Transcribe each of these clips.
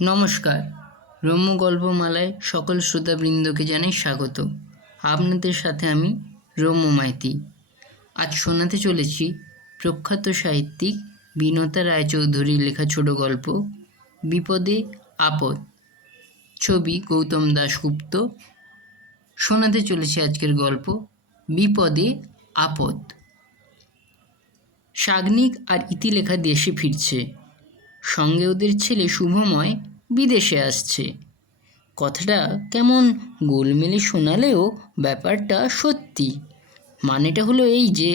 নমস্কার। রম্য গল্পমালায় সকল শ্রোতাবৃন্দকে জানাই স্বাগত। আপনাদের সাথে আমি রম্য মাইতি। আজ শোনাতে চলেছি প্রখ্যাত সাহিত্যিক বিনতা রায়চৌধুরীর লেখা ছোট গল্প বিপদে আপদ। ছবি গৌতম দাশগুপ্ত। শোনাতে চলেছি আজকের গল্প বিপদে আপদ। সাগ্নিক আর ইতিলেখা দেশে ফিরছে, সঙ্গে ওদের ছেলে শুভময় বিদেশে আসছে। কথাটা কেমন গোলমেলে শোনালেও ব্যাপারটা সত্যি। মানেটা হলো এই যে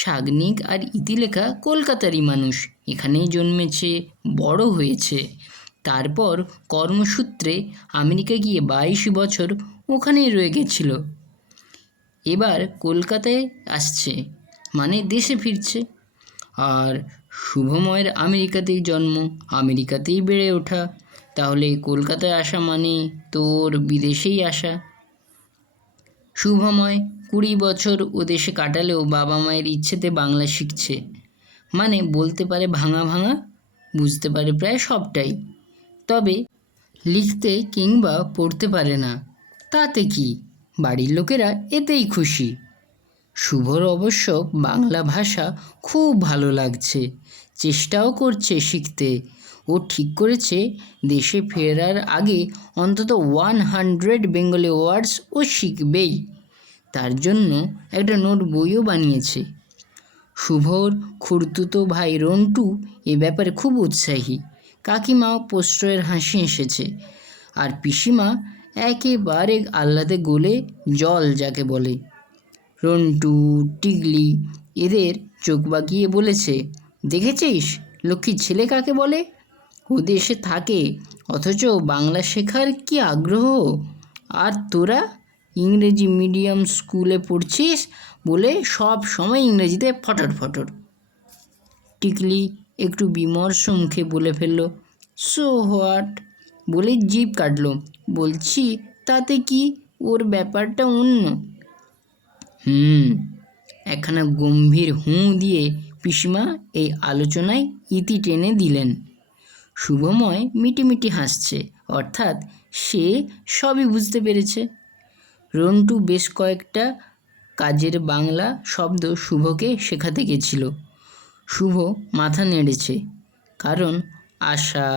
সাগ্নিক আর ইতিলেখা কলকাতারই মানুষ, এখানেই জন্মেছে, বড় হয়েছে। তারপর কর্মসূত্রে আমেরিকা গিয়ে 22 বছর ওখানেই রয়ে গেছিল। এবার কলকাতায় আসছে, মানে দেশে ফিরছে। আর শুভময়ের আমেরিকাতেই জন্ম, আমেরিকাতেই বেড়ে ওঠা, তাহলে কলকাতায় আসা মানে তোর বিদেশেই আসা। শুভময় 20 বছর ও দেশে কাটালেও বাবা মায়ের ইচ্ছেতে বাংলা শিখছে, মানে বলতে পারে ভাঙা ভাঙা, বুঝতে পারে প্রায় সবটাই। তবে লিখতে কিংবা পড়তে পারে না, তাতে কি, বাড়ির লোকেরা এতেই খুশি। শুভর অবশ্য বাংলা ভাষা খুব ভালো লাগছে, চেষ্টাও করছে শিখতে। ও ঠিক করেছে দেশে ফেরার আগে অন্তত 100 বেঙ্গলি ওয়ার্ডস ও শিখবেই। তার জন্য একটা নোট বইও বানিয়েছে। শুভর খুড়তুতো ভাই রন্টু এ ব্যাপারে খুব উৎসাহী। কাকিমাও প্রশ্রয়ের হাসি এসেছে, আর পিসিমা একেবারে আহ্লাদে গলে জল যাকে বলে। রন্টু, টিগলি এদের চোখ বাঁকিয়ে বলেছে, দেখেছিস লক্ষ্মীর ছেলে কাকে বলে? ও দেশে থাকে অথচ বাংলা শেখার কি আগ্রহ। আর তোরা ইংরেজি মিডিয়াম স্কুলে পড়ছিস বলে সব সময় ইংরেজিতে ফটর ফটর। টিকলি একটু বিমর্ষ মুখে বলে ফেলল, সো হোয়াট, বলে জিভ কাটল। বলছি তাতে কি, ওর ব্যাপারটা অন্য। একখানা গম্ভীর হুঁ দিয়ে পিসিমা এই আলোচনায় ইতি টেনে দিলেন। শুভময় মিটিমিটি হাসছে, অর্থাৎ সে সবই বুঝতে পেরেছে। রন্টু বেশ কয়েকটা কাজের বাংলা শব্দ শুভকে শেখাতে গেছিল। শুভ মাথা নেড়েছে, কারণ আসা,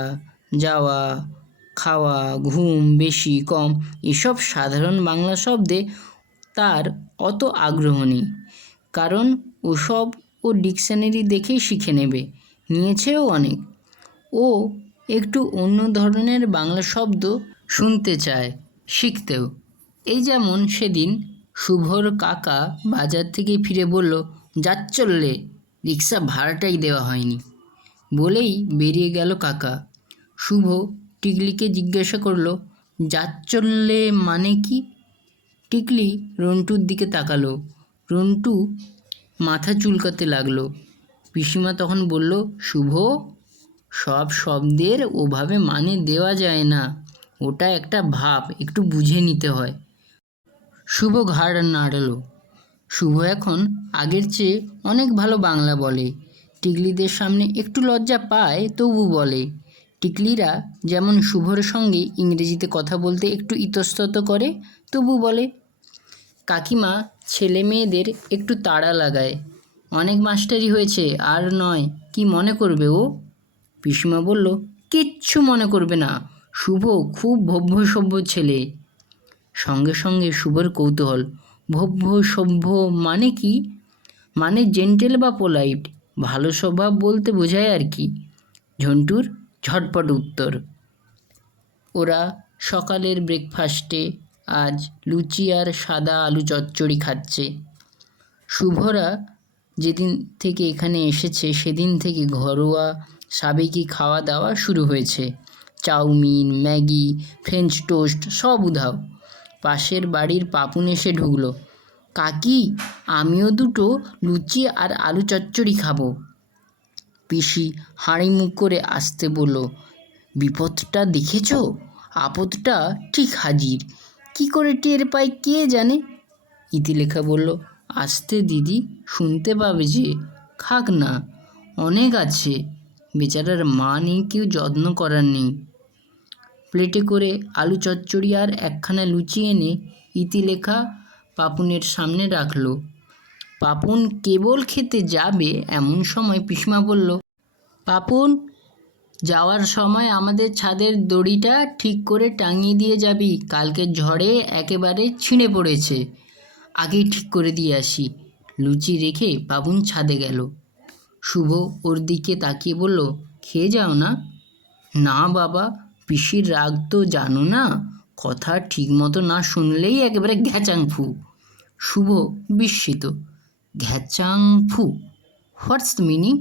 যাওয়া, খাওয়া, ঘুম, বেশি কম এসব সাধারণ বাংলা শব্দে তার অত আগ্রহ নেই, কারণ ওসব ও ডিকশনারি দেখেই শিখে নেবে, নিয়েছেও অনেক। ও একটু অন্য ধরনের বাংলা শব্দ শুনতে চায়, শিখতেও। এই যেমন সেদিন শুভর কাকা বাজার থেকে ফিরে বলল, যাচ্চললে, রিক্সা ভাড়াটাই দেওয়া হয়নি, বলেই বেরিয়ে গেল কাকা। শুভ টিকলিকে জিজ্ঞাসা করলো, যাচ্চললে মানে কি? টিকলি রন্টুর দিকে তাকালো। রন্টু মাথা চুলকাতে লাগলো। পিসিমা তখন বলল, শুভ, সব শব্দের ওভাবে মানে দেওয়া যায় না, ওটা একটা ভাব, একটু বুঝে নিতে হয়। শুভ ঘাড় নাড়ল। শুভ এখন আগের চেয়ে অনেক ভালো বাংলা বলে। টিকলিদের সামনে একটু লজ্জা পায়, তবু বলে। টিকলিরা যেমন শুভর সঙ্গে ইংরেজিতে কথা বলতে একটু ইতস্তত করে, তবু বলে। কাকিমা ছেলে মেয়েদের একটু তাড়া লাগায়, অনেক মাস্টারি হয়েছে আর নয়, কি মনে করবে ও? পিসিমা বলল, কিচ্ছু মনে করবে না, শুভ খুব ভব্য সভ্য ছেলে। সঙ্গে সঙ্গে শুভর কৌতূহল, ভব্য সভ্য মানে কি? মানে জেন্টেল বা পোলাইট, ভালো স্বভাব বলতে বোঝায় আর কি। ঝন্টুর ঝটপট উত্তর। ওরা সকালের ব্রেকফাস্টে আজ লুচি আর সাদা আলু চচ্চড়ি খাচ্ছে। শুভরা যেদিন থেকে এখানে এসেছে সেদিন থেকে ঘরোয়া সাবেকি খাওয়া দাওয়া শুরু হয়েছে। চাউমিন, ম্যাগি, ফ্রেঞ্চ টোস্ট সব উধাও। পাশের বাড়ির পাপুন এসে ঢুকলো, কাকি আমিও দুটো লুচি আর আলু চচ্চড়ি খাবো। পিসি হাঁড়ি মুখ করে আসতে বলল, বিপদটা দেখেছ, আপদটা ঠিক হাজির, কি করে টের পায় কে জানে। ইতিলেখা বলল, আসতে দিদি, শুনতে পাবে যে, খাক না, অনেক আছে, বেচারার মা নেই, কেউ যত্ন করার নেই। প্লেটে করে আলু চচ্চড়ি আর একখানা লুচি এনে ইতিলেখা পাপুনের সামনে রাখলো। পাপুন কেবল খেতে যাবে এমন সময় পিসমা বলল, পাপুন, যাওয়ার সময় আমাদের ছাদের দড়িটা ঠিক করে টাঙিয়ে দিয়ে যাবি, কালকে ঝড়ে একেবারে ছিঁড়ে পড়েছে। আগেই ঠিক করে দিয়ে আসি। লুচি রেখে পাপুন ছাদে গেল। শুভ ওর দিকে তাকিয়ে বলল, খেয়ে যাও না। না বাবা, পিসির রাগ তো জানো না, কথা ঠিক মতো না শুনলেই একেবারে ঘ্যাচাংফু। শুভ বিস্মিত, ঘ্যাচাংফু, হোয়াটস দ্য মিনিং?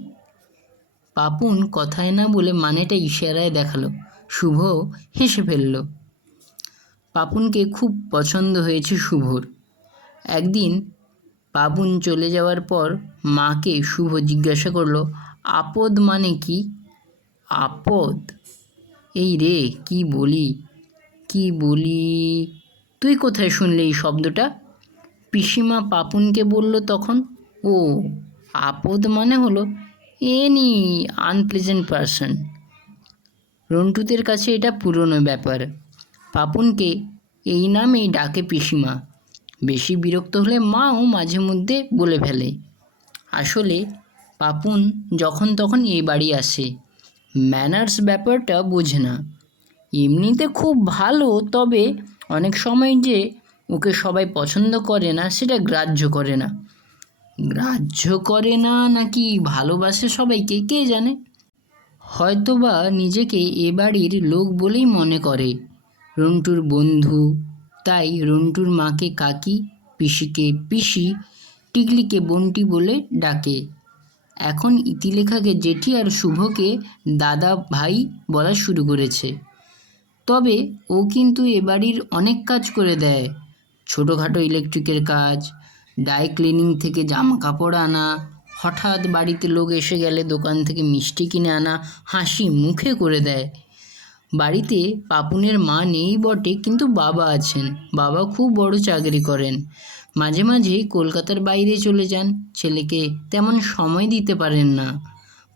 পাপুন কথায় না বলে মানেটা ইশারায় দেখালো। শুভ হেসে ফেলল। পাপুনকে খুব পছন্দ হয়েছে শুভর। একদিন পাপুন চলে যাওয়ার পর মাকে শুভ জিজ্ঞাসা করলো, আপদ মানে কি? আপদ? এই রে, কি বলি, তুই কোথায় শুনলে এই শব্দটা? পিসিমা পাপুনকে বলল তখন। ও, আপদ মানে হলো এনি আনপ্লেজেন্ট পারসন। রন্টুদের কাছে এটা পুরনো ব্যাপার। পাপুনকে এই নামেই ডাকে পিসিমা। বেশি বিরক্ত হলে মাও মাঝে মধ্যে বলে ফেলে। আসলে পাপুন যখন তখন এই বাড়ি আসে, ম্যানার্স ব্যাপারটা বোঝে না। এমনিতে খুব ভালো, তবে অনেক সময় যে ওকে সবাই পছন্দ করে না সেটা গ্রাহ্য করে না নাকি ভালোবাসে সবাইকে কে জানে। হয়তোবা নিজেকে এ বাড়ির লোক বলেই মনে করে, রন্টুর বন্ধু, তাই রন্টুর মাকে কাকি, পিসিকে পিসি, টিকলিকে বন্টি বলে ডাকে। এখন ইতিলেখাকে জেঠি আর শুভকে দাদা ভাই বলা শুরু করেছে। তবে ও কিন্তু এ বাড়ির অনেক কাজ করে দেয়। ছোটোখাটো ইলেকট্রিকের কাজ, ডাই ক্লিনিং থেকে জামা কাপড় আনা, হঠাৎ বাড়িতে লোক এসে গেলে দোকান থেকে মিষ্টি কিনে আনা হাসি মুখে করে দেয়। বাড়িতে পাপুনের মা নেই বটে, কিন্তু বাবা আছেন। বাবা খুব বড় চাকরি করেন, মাঝে মাঝেই কলকাতার বাইরে চলে যান, ছেলেকে তেমন সময় দিতে পারেন না।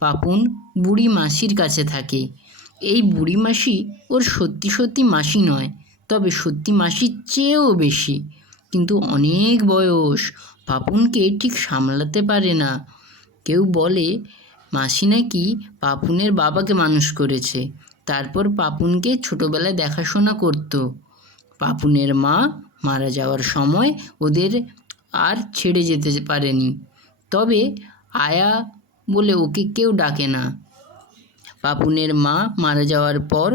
পাপুন বুড়ি মাসির কাছে থাকে। এই বুড়ি মাসি ওর সত্যি সত্যি মাসি নয়, তবে সত্যি মাসির চেয়েও বেশি, কিন্তু অনেক বয়স, পাপুনকে ঠিক সামলাতে পারে না। কেউ বলে মাসি নাকি পাপুনের বাবাকে মানুষ করেছে, তারপর পাপুনকে ছোটোবেলায় দেখাশোনা করত। পাপুনের মা মারা যাওয়ার সময় ওদের আর ছেড়ে যেতে পারেনি, তবে আয়া বলে ওকে কেউ ডাকে না। পাপুনের মা মারা যাওয়ার পর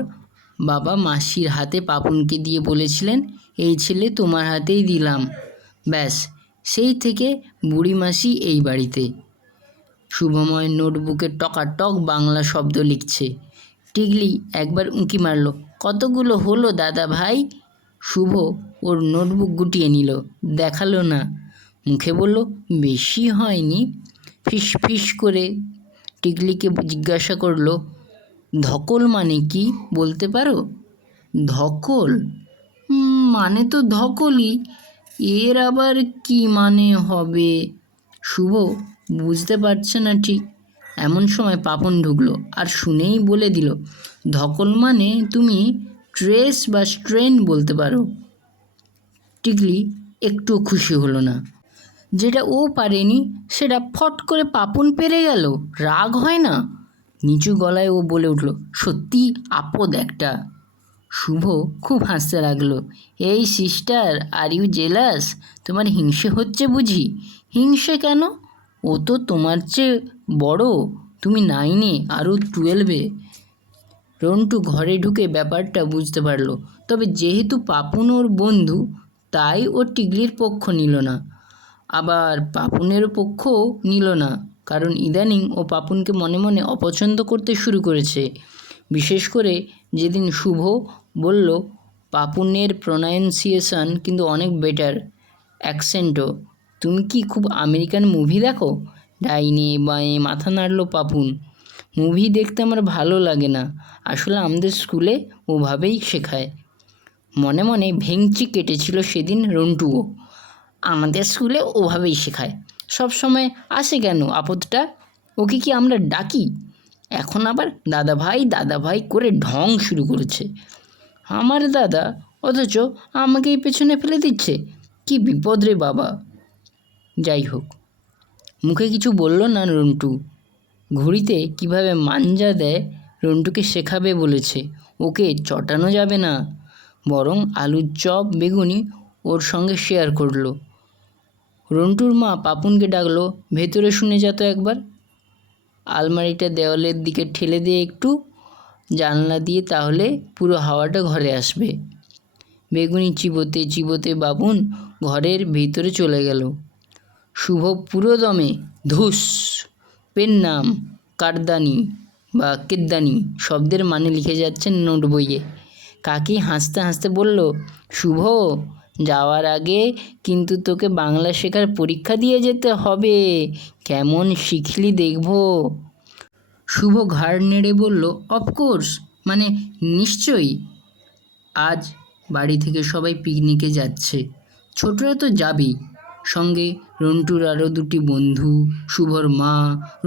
বাবা মাসির হাতে পাপুনকে দিয়ে বলেছিলেন, এই ছেলে তোমার হাতেই দিলাম। ব্যাস, সেই থেকে বুড়ি মাসি এই বাড়িতে। শুভময় নোটবুকে টকাটক বাংলা শব্দ লিখছে। টিকলি একবার উঁকি মারল, কতগুলো হলো দাদা ভাই? শুভ ওর নোটবুক গুটিয়ে নিল, দেখালো না, মুখে বলল, বেশি হয়নি। ফিস ফিস করে টিকলিকে জিজ্ঞাসা করলো, ধকল মানে কি বলতে পারো? ধকল মানে তো ধকলই, এর আবার কি মানে হবে? শুভ বুঝতে পারছে না ঠিক। এমন সময় পাপন ঢুকলো আর শুনেই বলে দিল, ধকল মানে তুমি ট্রেস বা স্ট্রেন বলতে পারো। টিকলি একটুও খুশি হলো না। যেটা ও পারেনি সেটা ফট করে পাপন পেরে গেল, রাগ হয় না? নিচু গলায় ও বলে উঠল, সত্যি আপদ একটা। শুভ খুব হাসতে লাগলো। এই সিস্টার, আর ইউ জেলাস? তোমার হিংসে হচ্ছে বুঝি? হিংসে কেন? ও তো তোমার চেয়ে বড়, তুমি 9-এ আর ও 12-এ। রন্টু ঘরে ঢুকে ব্যাপারটা বুঝতে পারলো, তবে যেহেতু পাপুন ওর বন্ধু, তাই ও টিকলির পক্ষ নিল না, আবার পাপুনের পক্ষও নিল না, কারণ ইদানিং ও পাপুনকে মনে মনে অপছন্দ করতে শুরু করেছে। বিশেষ করে যেদিন শুভ বলল, পাপুনের প্রোনাউন্সিয়েশন কিন্তু অনেক বেটার, অ্যাকসেন্টও। তুমি কি খুব আমেরিকান মুভি দেখো? ডাইনে বাঁয়ে মাথা নাড়ল পাপুন। মুভি দেখতে আমার ভালো লাগে না, আসলে আমাদের স্কুলে ওভাবেই শেখায়। মনে মনে ভেঙচি কেটেছিল সেদিন রন্টুও। আমাদের স্কুলে ওভাবেই শেখায়, সব সময় আসে কেন আপদটা? ওকে কি আমরা ডাকি? এখন আবার দাদা ভাই করে ঢং শুরু করেছে। আমার দাদা, অথচ আমাকেই পেছনে ফেলে দিচ্ছে, কি বিপদ রে বাবা। যাই হোক, মুখে কিছু বলল না রন্টু। ঘুড়িতে কিভাবে মাঞ্জা দেয় রন্টুকে শেখাবে বলেছে, ওকে চটানো যাবে না, বরং আলুর চপ বেগুনি ওর সঙ্গে শেয়ার করলো। রন্টুর মা পাপুনকে ডাকলো, ভেতরে শুনে যা তো একবার। আলমারিটা দেওয়ালের দিকে ঠেলে দিয়ে একটু, জানলা দিয়ে, তাহলে পুরো হাওয়াটা ঘরে আসবে। বেগুনি চিবোতে চিবোতে বাবুন ঘরের ভিতরে চলে গেল। শুভ পুরো দমে ধুস, পেন নাম কারদানি বা কেদ্দানি শব্দের মানে লিখে যাচ্ছেন নোট বইয়ে। কাকি হাসতে হাসতে বলল, শুভ, যাওয়ার আগে কিন্তু তোকে বাংলা শেখার পরীক্ষা দিয়ে যেতে হবে, কেমন শিখলি দেখব। শুভ ঘাড় নেড়ে বলল, অফকোর্স, মানে নিশ্চয়ই। আজ বাড়ি থেকে সবাই পিকনিকে যাচ্ছে, ছোটরা তো যাবেই, সঙ্গে রন্টুর আরও দুটি বন্ধু, শুভর মা,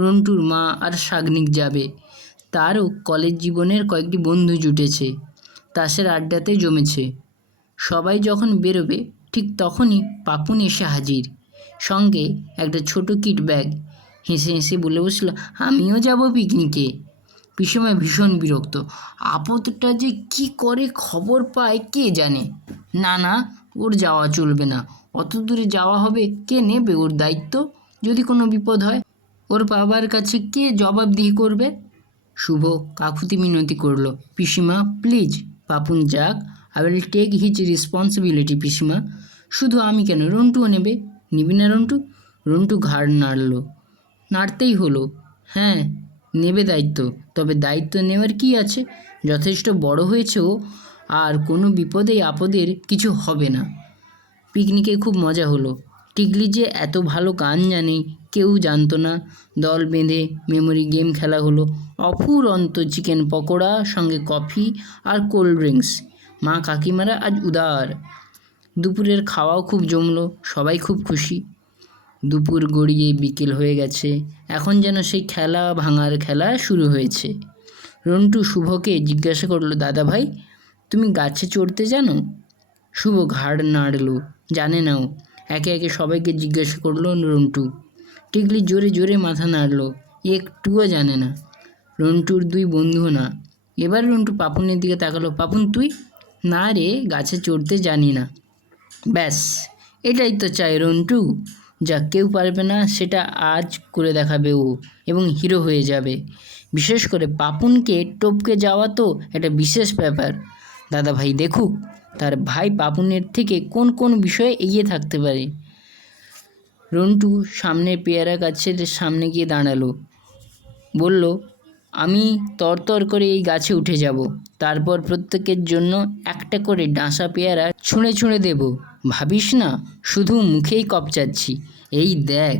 রন্টুর মা আর শাগনিক যাবে। তারও কলেজ জীবনের কয়েকটি বন্ধু জুটেছে, তাসের আড্ডাতে জমেছে। সবাই যখন বেরোবে ঠিক তখনই পাপুন এসে হাজির, সঙ্গে একটা ছোট কিট ব্যাগ। হেসে হেসে বলে বসল, আমিও যাব পিকনিকে। পিসিমা ভীষণ বিরক্ত, আপদটা যে কি করে খবর পায় কে জানে। না না, ওর যাওয়া চলবে না, অত দূরে যাওয়া হবে, কে নেবে ওর দায়িত্ব? যদি কোনো বিপদ হয় ওর বাবার কাছে কে জবাবদিহি করবে? শুভ কাকুতি মিনতি করল, পিসিমা প্লিজ, পাপুন যাক, I will take his responsibility পিসিমা। শুধু আমি কেন, রন্টুও নেবে। নিবি না রন্টু? রন্টু ঘাড় নাড়ল। নাড়তেই হলো, হ্যাঁ নেবে দায়িত্ব, তবে দায়িত্ব নেওয়ার কি আছে, যথেষ্ট বড় হয়েছে ও, আর কোনো বিপদে আপদের কিছু হবে না। পিকনিকে খুব মজা হলো। টিকলি যে এত ভালো গান জানে কেউ জানতো না। দল বেঁধে মেমোরি গেম খেলা হলো। অফুরন্ত চিকেন পকোড়া, সঙ্গে কফি আর কোল্ড ড্রিঙ্কস। মা কাকিমারা আজ উদার। দুপুরের খাওয়াও খুব জমলো, সবাই খুব খুশি। দুপুর গড়িয়ে বিকেল হয়ে গেছে, এখন যেন সেই খেলা ভাঙার খেলা শুরু হয়েছে। রন্টু শুভকে জিজ্ঞাসা করলো, দাদা ভাই, তুমি গাছে চড়তে জানো? শুভ ঘাড় নাড়ল, জানে নাও। একে একে সবাইকে জিজ্ঞাসা করলো রন্টু। টিকলি জোরে জোরে মাথা নাড়ল, একটুও জানে না। রন্টুর দুই বন্ধুও না। এবার রন্টু পাপুনের দিকে তাকালো, পাপুন তুই? না রে, গাছে চড়তে জানি না। ব্যাস, এটাই তো চাই রন্টু, যা কেউ পারবে না সেটা আজ করে দেখাবে ও, এবং হিরো হয়ে যাবে। বিশেষ করে পাপুনকে টপকে যাওয়া তো একটা বিশেষ ব্যাপার। দাদা ভাই দেখুক তার ভাই পাপুনের থেকে কোন কোন বিষয়ে এগিয়ে থাকতে পারে। রন্টু সামনে পেয়ারা গাছের সামনে গিয়ে দাঁড়ালো, বলল, আমি তরতর করে এই গাছে উঠে যাব, তারপর প্রত্যেকের জন্য একটা করে ডাঁসা পেয়ারা ছুঁড়ে ছুঁড়ে দেব। ভাবিস না শুধু মুখেই কপচাচ্ছি, এই দেখ।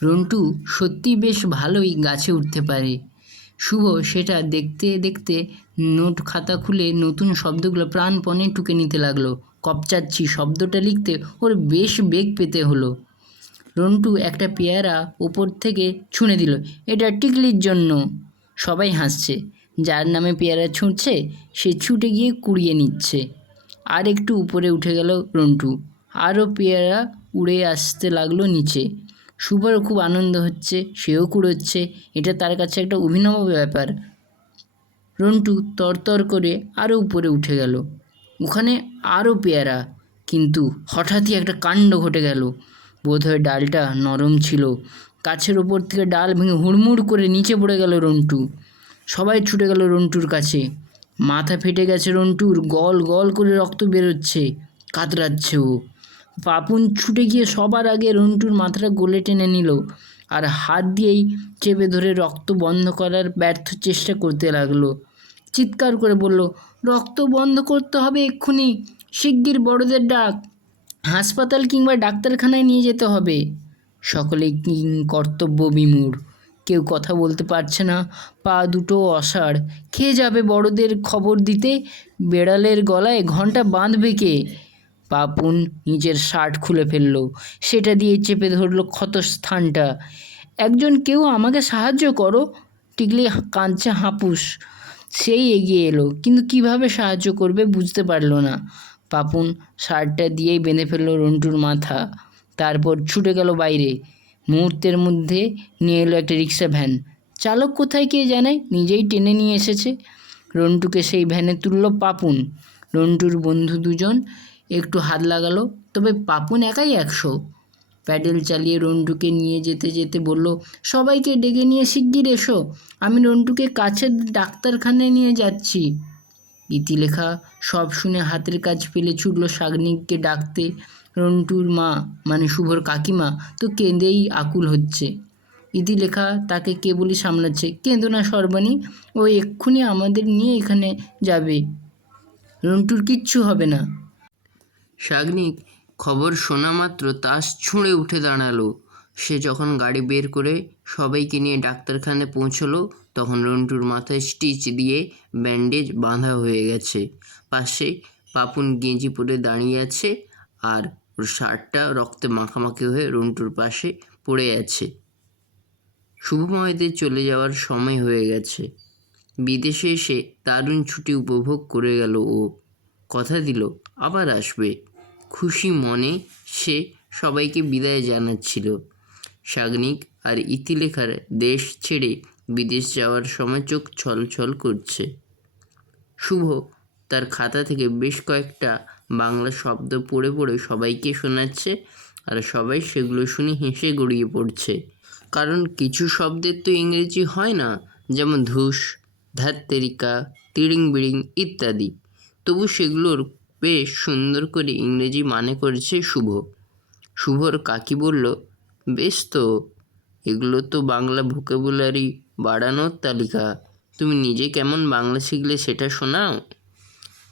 রন্টু সত্যি বেশ ভালোই গাছে উঠতে পারে। শুভ সেটা দেখতে দেখতে নোট খাতা খুলে নতুন শব্দগুলো প্রাণপণে টুকে নিতে লাগলো। কপচাচ্ছি শব্দটা লিখতে ওর বেশ বেগ পেতে হলো। রন্টু একটা পেয়ারা ওপর থেকে ছুঁড়ে দিল, এটা টিকলির জন্য। সবাই হাসছে, যার নামে পেয়ারা ছুঁড়ছে সে ছুটে গিয়ে কুড়িয়ে নিচ্ছে। আর একটু উপরে উঠে গেল রন্টু, আরও পেয়ারা উড়ে আসতে লাগলো নিচে। শুভর খুব আনন্দ হচ্ছে, সেও কুড়োচ্ছে, এটা তার কাছে একটা অভিনব ব্যাপার। রন্টু তরতর করে আরও উপরে উঠে গেল, ওখানে আরও পেয়ারা। কিন্তু হঠাৎই একটা কাণ্ড ঘটে গেল। বোধহয় ডালটা নরম ছিল, গাছের ওপর থেকে ডাল ভেঙে হুড়মুড় করে নিচে পড়ে গেল রন্টু। সবাই ছুটে গেল রন্টুর কাছে। মাথা ফেটে গেছে রন্টুর, গল গল করে রক্ত বেরোচ্ছে, কাতরাচ্ছে ও। পাপুন ছুটে গিয়ে সবার আগে রন্টুর মাথাটা গলে টেনে নিল, আর হাত দিয়েই চেপে ধরে রক্ত বন্ধ করার ব্যর্থ চেষ্টা করতে লাগলো। চিৎকার করে বলল, রক্ত বন্ধ করতে হবে এক্ষুনি, শিগগির বড়দের ডাক, হাসপাতাল কিংবা ডাক্তারখানায় নিয়ে যেতে হবে। সকলেই কর্তব্য বিমূঢ়, কেউ কথা বলতে পারছে না, পা দুটো অসাড়। খেয়ে যাবে বড়দের খবর দিতে, বেড়ালের গলায় ঘণ্টা বাঁধবে কে? পাপুন নিজের শার্ট খুলে ফেললো, সেটা দিয়ে চেপে ধরলো ক্ষতস্থানটা। একজন কেউ আমাকে সাহায্য করো, টিকলি কাঁদছে হাঁপুস। সেই এগিয়ে এলো, কিন্তু কিভাবে সাহায্য করবে বুঝতে পারলো না। পাপুন শার্টটা দিয়েই বেঁধে ফেললো রন্টুর মাথা, তারপর ছুটে গেল বাইরে। মুহূর্তের মধ্যে নিয়ে এলো একটা রিক্সা ভ্যান। চালক কোথায় কে জানে, নিজেই টেনে নিয়ে এসেছে। রন্টুকে সেই ভ্যানে তুলল পাপুন। রন্টুর বন্ধু দুজন একটু হাত লাগালো, তবে পাপুন একাই 100। প্যাডেল চালিয়ে রন্টুকে নিয়ে যেতে যেতে বলল, সবাইকে ডেকে নিয়ে শিগগির এসো, আমি রন্টুকে কাছের ডাক্তারখানায় নিয়ে যাচ্ছি। ইতিলেখা সব শুনে হাতের কাজ ফেলে ছুটল শাগনিককে ডাকতে। রন্টুর মা মানে শুভর কাকিমা তো কেঁদেই আকুল হচ্ছে। ইতিলেখা তাকে কেবলই সামলাচ্ছে, কেঁদো না সর্বাণী, ও এক্ষুনি আমাদের নিয়ে এখানে যাবে, রন্টুর কিচ্ছু হবে না। শাগনিক খবর শোনা মাত্র তাস ছুঁড়ে উঠে দাঁড়ালো। সে যখন গাড়ি বের করে সবাইকে নিয়ে ডাক্তারখানায় পৌঁছলো, তখন রন্টুর মাথায় স্টিচ দিয়ে ব্যান্ডেজ বাঁধা হয়ে গেছে। পাশে পাপুন গেঞ্জি পরে দাঁড়িয়ে আছে, আর ওর শার্টটা রক্তে মাখামাখি হয়ে রন্টুর পাশে পড়ে আছে। শুভময়দের চলে যাওয়ার সময় হয়ে গেছে। বিদেশে এসে দারুণ ছুটি উপভোগ করে গেল ও। কথা দিল আবার আসবে। খুশি মনে সে সবাইকে বিদায় জানাচ্ছিল। শাগনিক আর ইতিলেখার দেশ ছেড়ে বিদেশ যাওয়ার সময় চোখ ছলছল করছে। শুভ তার খাতা থেকে বেশ কয়েকটা বাংলা শব্দ পড়ে পড়ে সবাইকে শোনাচ্ছে, আর সবাই সেগুলো শুনে হেসে গড়িয়ে পড়ছে। কারণ কিছু শব্দের তো ইংরেজি হয় না, যেমন ধুস, ধাত্তেরিকা, তিড়িং বিড়িং ইত্যাদি। তবু সেগুলোর বেশ সুন্দর করে ইংরেজি মানে করেছে শুভ। শুভর কাকি বলল, বেশ তো, এগুলো তো বাংলা ভোকাবুলারি বাড়ানোর তালিকা। তুমি নিজে কেমন বাংলা শিখলে সেটা শোনাও।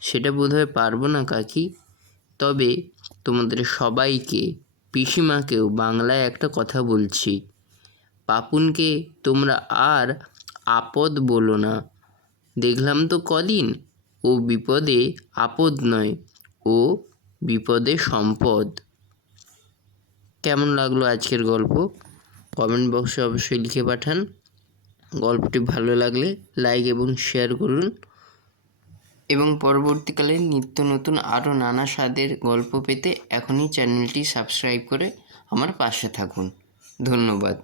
সেটা বোধহয় পারবো না কাকি, তবে তোমাদের সবাইকে, পিসিমাকেও বাংলায় একটা কথা বলছি। পাপুনকে তোমরা আর আপদ বলো না। দেখলাম তো কদিন, ও বিপদে আপদ নয়, ও বিপদে সম্পদ। কেমন লাগলো আজকের গল্প? কমেন্ট বক্সে অবশ্যই লিখে পাঠান। গল্পটি ভালো লাগলে লাইক এবং শেয়ার করুন, এবং পরবর্তীকালে নিত্য নতুন আরও নানা স্বাদের গল্প পেতে এখনই চ্যানেলটি সাবস্ক্রাইব করে আমার পাশে থাকুন। ধন্যবাদ।